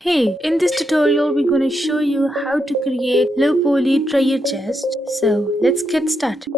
Hey, in this tutorial we're going to show you how to create low poly treasure chest. So let's get started.